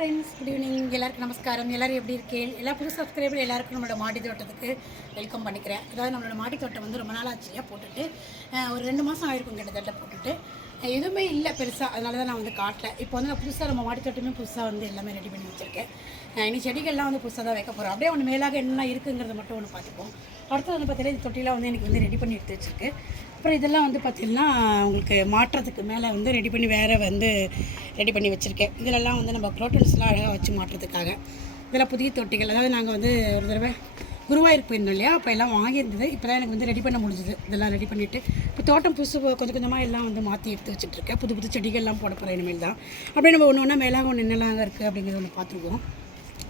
Friends good evening எல்லாருக்கும் நமஸ்காரம். எல்லோரும் எப்படி இருக்கேன் எல்லா புது சப்ஸ்கிரைபர் எல்லாருக்கும் நம்மளோட மாடி தோட்டத்துக்கு வெல்கம் பண்ணிக்கிறேன். அதாவது நம்மளோட மாடி தோட்டம் வந்து ரொம்ப நாள் ஆச்சுயா போட்டுட்டு ஒரு ரெண்டு மாதம் ஆயிருக்கும் கிட்டத்தட்ட போட்டுட்டு. எதுவுமே இல்லை பெருசாக அதனால தான் நான் வந்து காட்டல. இப்போ வந்து நான் புதுசாக நம்ம மாடித்தோட்டமே புதுசாக வந்து எல்லாமே ரெடி பண்ணி வச்சுருக்கேன். இனி செடிகள்லாம் வந்து புதுசாக தான் வைக்க போகிறோம் அப்படியே ஒன்று மேலாக என்ன இருக்குங்கிறத மட்டும் ஒன்று பார்த்துப்போம். அடுத்தது வந்து பார்த்தீங்கன்னா இந்த தொட்டிலாம் வந்து எனக்கு வந்து ரெடி பண்ணி எடுத்து வச்சுருக்கு. அப்புறம் இதெல்லாம் வந்து பார்த்திங்கன்னா உங்களுக்கு மாட்டுறதுக்கு மேலே வந்து ரெடி பண்ணி வேறு வந்து ரெடி பண்ணி வச்சுருக்கேன். இதிலெல்லாம் வந்து நம்ம க்ரோட்டன்ஸ்லாம் அழகாக வச்சு மாட்டுறதுக்காக. இதெல்லாம் புதிய தொட்டிகள். அதாவது நாங்கள் வந்து ஒரு தடவை குருவாயூர் போயிருந்தோம் இல்லையா? அப்போ எல்லாம் வாங்கியிருந்தது. இப்போ தான் எனக்கு வந்து ரெடி பண்ண முடிஞ்சது. இதெல்லாம் ரெடி பண்ணிவிட்டு இப்போ தோட்டம் புதுசு கொஞ்சம் கொஞ்சமாக எல்லாம் வந்து மாற்றி எடுத்து வச்சுட்ருக்கேன் புது புது செடிகள்லாம் போட போகிறேன் இனிமேல் தான். அப்படியே நம்ம ஒன்று ஒன்றா மேலாக ஒன்று என்னெல்லாம் இருக்குது அப்படிங்கிறத ஒன்று பார்த்துருக்கோம்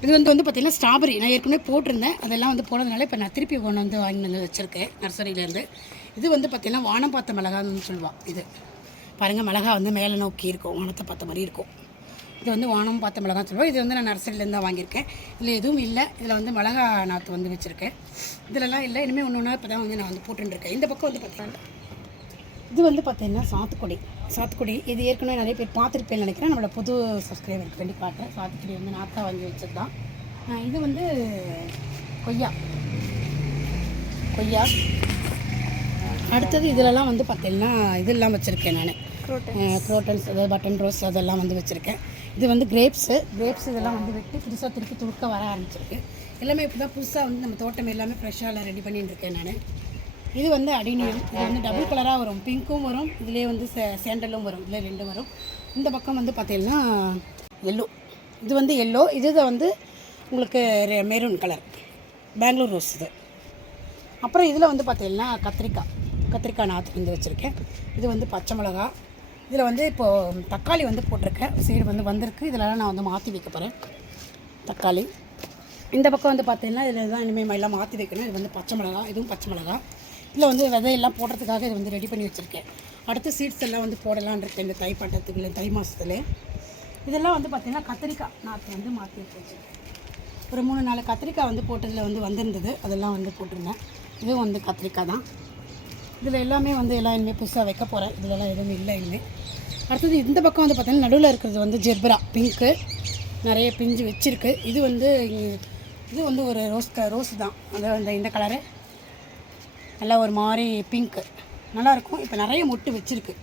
இது வந்து வந்து பார்த்திங்கன்னா ஸ்ட்ராபெரி நான் ஏற்கனவே போட்டிருந்தேன். அதெல்லாம் வந்து போனதுனால இப்போ நான் திருப்பி ஒன்று வந்து வாங்கி வந்து வச்சுருக்கேன் நர்சரியிலேருந்து. இது வந்து பார்த்திங்கன்னா வானம் பார்த்த மிளகான்னு சொல்லுவாள் இது. பாருங்கள் மிளகா வந்து மேலே நோக்கி இருக்கும். வானத்தை பார்த்த மாதிரி இருக்கும். இது வந்து வானம் பார்த்த மிளகாய் சொல்லுவோம் இது வந்து நான் நர்சரியிலேருந்து தான் வாங்கியிருக்கேன். இதில் எதுவும் இல்லை. இதில் வந்து மிளகா நாற்று வந்து வச்சுருக்கேன். இதிலலாம் இல்லை. இனிமேல் ஒன்று ஒன்றா இப்போ தான் வந்து நான் வந்து போட்டுருக்கேன் இந்த பக்கம் வந்து பார்த்தீங்கன்னா இது வந்து பார்த்தீங்கன்னா சாத்துக்குடி. சாத்துக்குடி. இது ஏற்கனவே நிறைய பேர் பார்த்துருப்பேன்னு நினைக்கிறேன். நம்மளோட புது சப்ஸ்கிரைபருக்கு வேண்டி காட்டுறேன். சாத்துக்குடி வந்து நாற்றா வாங்கி வச்சது தான் இது வந்து கொய்யா. கொய்யா. அடுத்தது இதிலலாம் வந்து பார்த்தீங்கன்னா இதெல்லாம் வச்சுருக்கேன் நான். குரோட்டன்ஸ் அதாவது பட்டன் ரோஸ் அதெல்லாம் வந்து வச்சுருக்கேன். இது வந்து கிரேப்ஸு கிரேப்ஸ் இதெல்லாம் வந்து வெட்டி புதுசாக திருப்பி துளுக்க வர ஆரம்பிச்சிருக்கு. எல்லாமே இப்போ தான் புதுசாக வந்து நம்ம தோட்டம் எல்லாமே ஃப்ரெஷ்ஷாக ரெடி பண்ணிட்டு இருக்கேன் நான். இது வந்து அடினியம் இது வந்து டபுள் கலராக வரும். பிங்க்கும் வரும். இதுலேயே வந்து சே- சேண்டலும் வரும். இதில் ரெண்டும் வரும். இந்த பக்கம் வந்து பார்த்தீங்கன்னா எல்லோ இது வந்து எல்லோ இது வந்து உங்களுக்கு மெரூன் கலர் பெங்களூர் ரோஸ் இது. அப்புறம் இதில் வந்து பார்த்தீங்கன்னா கத்திரிக்காய். கத்திரிக்காய் நாற்று வந்து வச்சுருக்கேன். இது வந்து பச்சை மிளகா இதில் வந்து இப்போது தக்காளி வந்து போட்டிருக்கேன். சைடு வந்து வந்திருக்கு. இதெல்லாம் நான் வந்து மாற்றி வைக்க போகிறேன் தக்காளி. இந்த பக்கம் வந்து பார்த்தீங்கன்னா இதில் தான் இனிமேல் எல்லாம் மாற்றி வைக்கணும். இது வந்து பச்சை மிளகா இதுவும் பச்சை மிளகா. இதில் வந்து விதையெல்லாம் போடுறதுக்காக இது வந்து ரெடி பண்ணி வச்சுருக்கேன். அடுத்து சீட்ஸ் எல்லாம் வந்து போடலான்னு இருக்கேன். இந்த தை பட்டத்துக்கு தை மாதத்துல இதெல்லாம் வந்து பார்த்திங்கன்னா கத்திரிக்காய் நாற்று வந்து மாற்றி வச்சுருக்கேன். ஒரு மூணு நாலு கத்திரிக்காய் வந்து போட்டதில் வந்து வந்திருந்தது. அதெல்லாம் வந்து போட்டிருந்தேன். இதுவும் வந்து கத்திரிக்காய் தான். இதில் எல்லாமே வந்து எல்லாம் இனிமேல் புதுசாக வைக்க போகிறேன். இதிலலாம் எதுவும் இல்லை இனிமேல் அடுத்தது இந்த பக்கம் வந்து பார்த்தீங்கன்னா நடுவில் இருக்கிறது வந்து ஜெர்பரா பிங்க்கு. நிறைய பிஞ்சு வச்சுருக்கு. இது வந்து இது வந்து ஒரு ரோஸ் க ரோஸ் தான். அது அந்த இந்த கலரு. நல்லா ஒரு மாதிரி பிங்க்கு. நல்லாயிருக்கும். இப்போ நிறைய மொட்டு வச்சுருக்கு.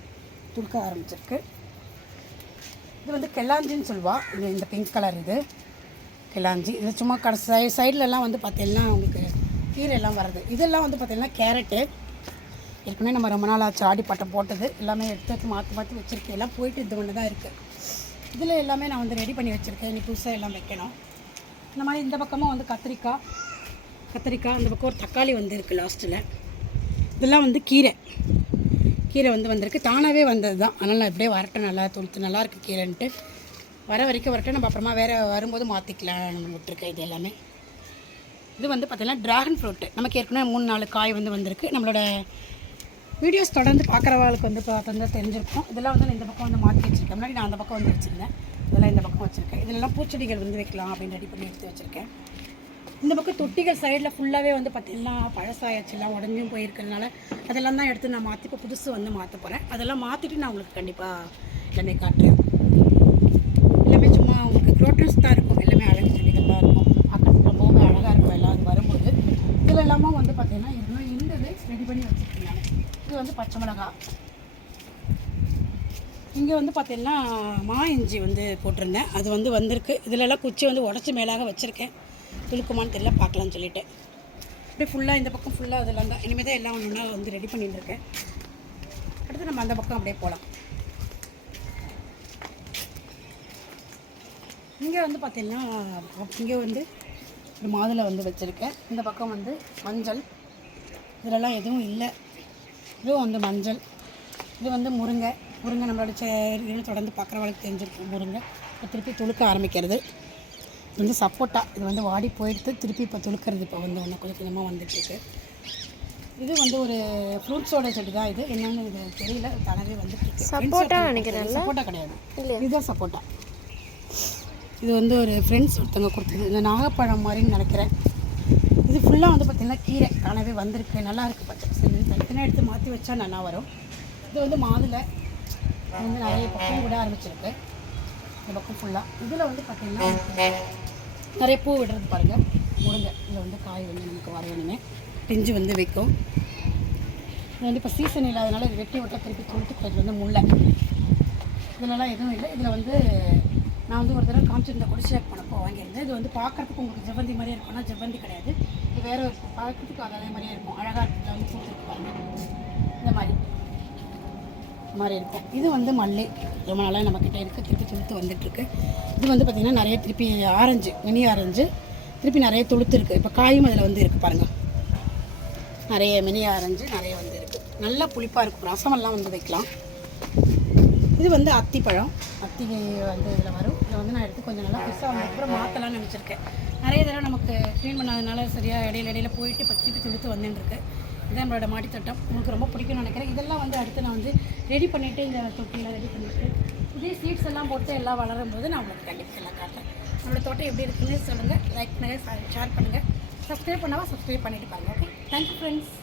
துடுக்க ஆரம்பிச்சிருக்கு. இது வந்து கெல்லாஞ்சின்னு சொல்லுவா. இது இந்த பிங்க் கலர் இது. கிளாஞ்சி இது சும்மா கடை சை சைட்லலாம் வந்து பார்த்தீங்கன்னா உங்களுக்கு கீரை எல்லாம் வருது இதெல்லாம் வந்து பார்த்திங்கன்னா கேரட்டு. ஏற்கனவே நம்ம ரொம்ப நாள் ஆச்சு ஆடி பட்டம் போட்டது. எல்லாமே எடுத்து எடுத்து மாற்றி மாற்றி வச்சுருக்கேன். எல்லாம் போயிட்டு இது ஒன்று தான் இருக்குது இதில் எல்லாமே நான் வந்து ரெடி பண்ணி வச்சுருக்கேன். இனி புதுசாக எல்லாம் வைக்கணும். இந்த மாதிரி இந்த பக்கமும் வந்து கத்திரிக்காய் கத்திரிக்காய் இந்த பக்கம் ஒரு தக்காளி வந்து இருக்குது லாஸ்ட்டில் இதெல்லாம் வந்து கீரை. கீரை வந்து வந்திருக்கு. தானாகவே வந்தது தான் அதனால் நான் இப்படியே வரட்டும் நல்லா துளுத்து நல்லாயிருக்கு கீரைன்ட்டு. வர வரைக்கும் வரட்டும் நம்ம அப்புறமா வேறு வரும்போது மாற்றிக்கலாம் விட்டுருக்கேன் இது எல்லாமே. இது வந்து பார்த்திங்கன்னா ட்ராகன் ஃப்ரூட்டு நமக்கு ஏற்கனவே மூணு நாலு காய் வந்து வந்திருக்கு. நம்மளோட வீடியோஸ் தொடர்ந்து பார்க்குறவங்களுக்கு வந்து பார்த்தா தெரிஞ்சிருக்கும். இதெல்லாம் வந்து நான் இந்த பக்கம் வந்து மாற்றி வச்சுருக்கேன். முன்னாடி நான் அந்த பக்கம் வந்து வச்சுருந்தேன். இதெல்லாம் இந்த பக்கம் வச்சுருக்கேன். இதெல்லாம் பூச்செடிகள் வந்து வைக்கலாம் அப்படின்னு ரெடி பண்ணி எடுத்து வச்சுருக்கேன். இந்த பக்கம் தொட்டிகள் சைடில் ஃபுல்லாகவே வந்து பார்த்திங்கன்னா பழசாயாச்சுலாம் உடஞ்சும் போயிருக்கிறதுனால அதெல்லாம் தான் எடுத்து நான் மாற்றி இப்போ புதுசு வந்து மாற்ற போகிறேன் அதெல்லாம் மாற்றிட்டு நான் உங்களுக்கு கண்டிப்பாக எல்லாமே காட்டுறேன். எல்லாமே சும்மா உங்களுக்கு க்ரோட்டன்ஸ் தான் இருக்கும். எல்லாமே அழகு செடிகள் தான் இருக்கும். பார்க்கறதுக்கு ரொம்பவும் அழகாக இருக்கும். எல்லாம் அது வரும்போது. இதில் எல்லாமே வந்து பார்த்திங்கன்னா இன்னும் இருந்தது ரெடி பண்ணி வச்சுருக்கேன் நான் இது வந்து பச்சை மிளகா. இங்கே வந்து பார்த்தீங்கன்னா மா இஞ்சி வந்து போட்டிருந்தேன். அது வந்து வந்திருக்கு. இதிலெல்லாம் குச்சி வந்து உடச்சி மேலாக வச்சுருக்கேன். துளுக்குமான்னு தெரியல பார்க்கலாம்னு சொல்லிட்டு அப்படியே ஃபுல்லாக இந்த பக்கம் ஃபுல்லாக அதெல்லாம் தான். இனிமேல் தான் எல்லாம் ஒன்று ஒன்றா வந்து ரெடி பண்ணிட்டுருக்கேன் அடுத்து நம்ம அந்த பக்கம் அப்படியே போகலாம் இங்கே வந்து பார்த்தீங்கன்னா இங்கே வந்து ஒரு மாதுளை வந்து வச்சுருக்கேன். இந்த பக்கம் வந்து மஞ்சள். இதிலெல்லாம் எதுவும் இல்லை. இதுவும் வந்து மஞ்சள். இது வந்து முருங்கை. முருங்கை நம்மளோட செ இது தொடர்ந்து பார்க்குறவங்களுக்கு தெரிஞ்சிருக்கும் முருங்கை. இப்போ திருப்பி துளுக்க ஆரம்பிக்கிறது. இது வந்து சப்போட்டா. இது வந்து வாடி போயிடுத்து திருப்பி இப்போ துளுக்கிறது இப்போ வந்து ஒன்று கொஞ்சம் கொஞ்சமாக வந்துட்டுருக்கு. இது வந்து ஒரு ஃப்ரூட்ஸோட செடி தான் இது. என்னன்னு இது தெரியல. தானாகவே வந்துட்டு சப்போட்டா நினைக்கிறேன்ல? சப்போட்டா கிடையாது? இதுதான் சப்போட்டா. இது வந்து ஒரு ஃப்ரெண்ட்ஸ் ஒருத்தவங்க கொடுத்தது. இந்த நாகப்பழம் மாதிரின்னு நினைக்கிறேன். இது ஃபுல்லாக வந்து பார்த்திங்கன்னா கீரை காணவே வந்திருக்கு. நல்லா இருக்குது பச்சை பசங்க தனித்தனியாக எடுத்து மாற்றி வச்சா நல்லா வரும். இது வந்து மாதுளை. வந்து நிறைய பக்கம் விட ஆரம்பிச்சிருக்கு. இந்த பக்கம் ஃபுல்லாக இதில் வந்து பார்த்திங்கன்னா நிறைய பூ விடுறது பாருங்கள் முருங்கை. இதில் வந்து காய் வந்து நமக்கு வரையணுமே பிஞ்சு வந்து வைக்கும் இது வந்து இப்போ சீசன் இல்லாதனால இது வெட்டி விட்டால் திருப்பி தொழுத்து போயிட்டு வந்து முல்லை. இதுலலாம் எதுவும் இல்லை. இதில் வந்து நான் வந்து ஒரு தடவை காமிச்சிருந்த கூட ஷேக் பண்ணப்போ வாங்கியிருந்தேன். இது வந்து பார்க்குறதுக்கு உங்களுக்கு ஜெவந்தி மாதிரியே இருக்கும்னா ஜெவந்தி கிடையாது. இது வேறு ஒரு பார்க்குறதுக்கு அதே மாதிரியே இருக்கும். அழகாக இருக்குது வந்து பூத்துருக்கு இந்த மாதிரி. மாதிரி இருக்கும். இது வந்து மல்லி. ரொம்ப நாளாக நம்மக்கிட்ட இருக்குது திருப்பி துளுத்து வந்துட்டுருக்கு. இது வந்து பார்த்திங்கன்னா நிறைய திருப்பி ஆரஞ்சு மினி ஆரஞ்சு. திருப்பி நிறைய துளுத்து இருக்குது இப்போ காயும் அதில் வந்து இருக்குது பாருங்கள் நிறைய மினி ஆரஞ்சு நிறைய வந்து இருக்குது நல்லா புளிப்பாக இருக்கும். ரசமெல்லாம் வந்து வைக்கலாம். இது வந்து அத்திப்பழம். அத்தி வந்து இதில் வரும். இதை வந்து நான் எடுத்து கொஞ்சம் நல்லா பெருசாக வந்ததுக்கப்புறம் மாற்றலாம்னு நினச்சிருக்கேன். நிறைய தடவை நமக்கு க்ளீன் பண்ணாதனால சரியாக இடையில இடையில போயிட்டு இப்போ திருப்பி துளுத்து வந்துட்டுருக்கு இதான் நம்மளோட மாடித்தோட்டம். உங்களுக்கு ரொம்ப பிடிக்கும்னு நினைக்கிறேன். இதெல்லாம் வந்து அடுத்து நான் வந்து ரெடி பண்ணிவிட்டு இந்த தொட்டியில் ரெடி பண்ணிவிட்டு இதே சீட்ஸ் எல்லாம் போட்டு எல்லாம் வளரும் போது நான் உங்களுக்கு கண்டிப்பாக எல்லாம் காட்டுறேன். நம்மளோட தோட்டம் எப்படி இருக்குன்னு சொல்லுங்கள் லைக் பண்ணுங்கள் ஷேர் பண்ணுங்கள் சப்ஸ்கிரைப் பண்ணாமல் சப்ஸ்கிரைப் பண்ணிட்டு பாருங்கள் ஓகே தேங்க்யூ ஃப்ரெண்ட்ஸ்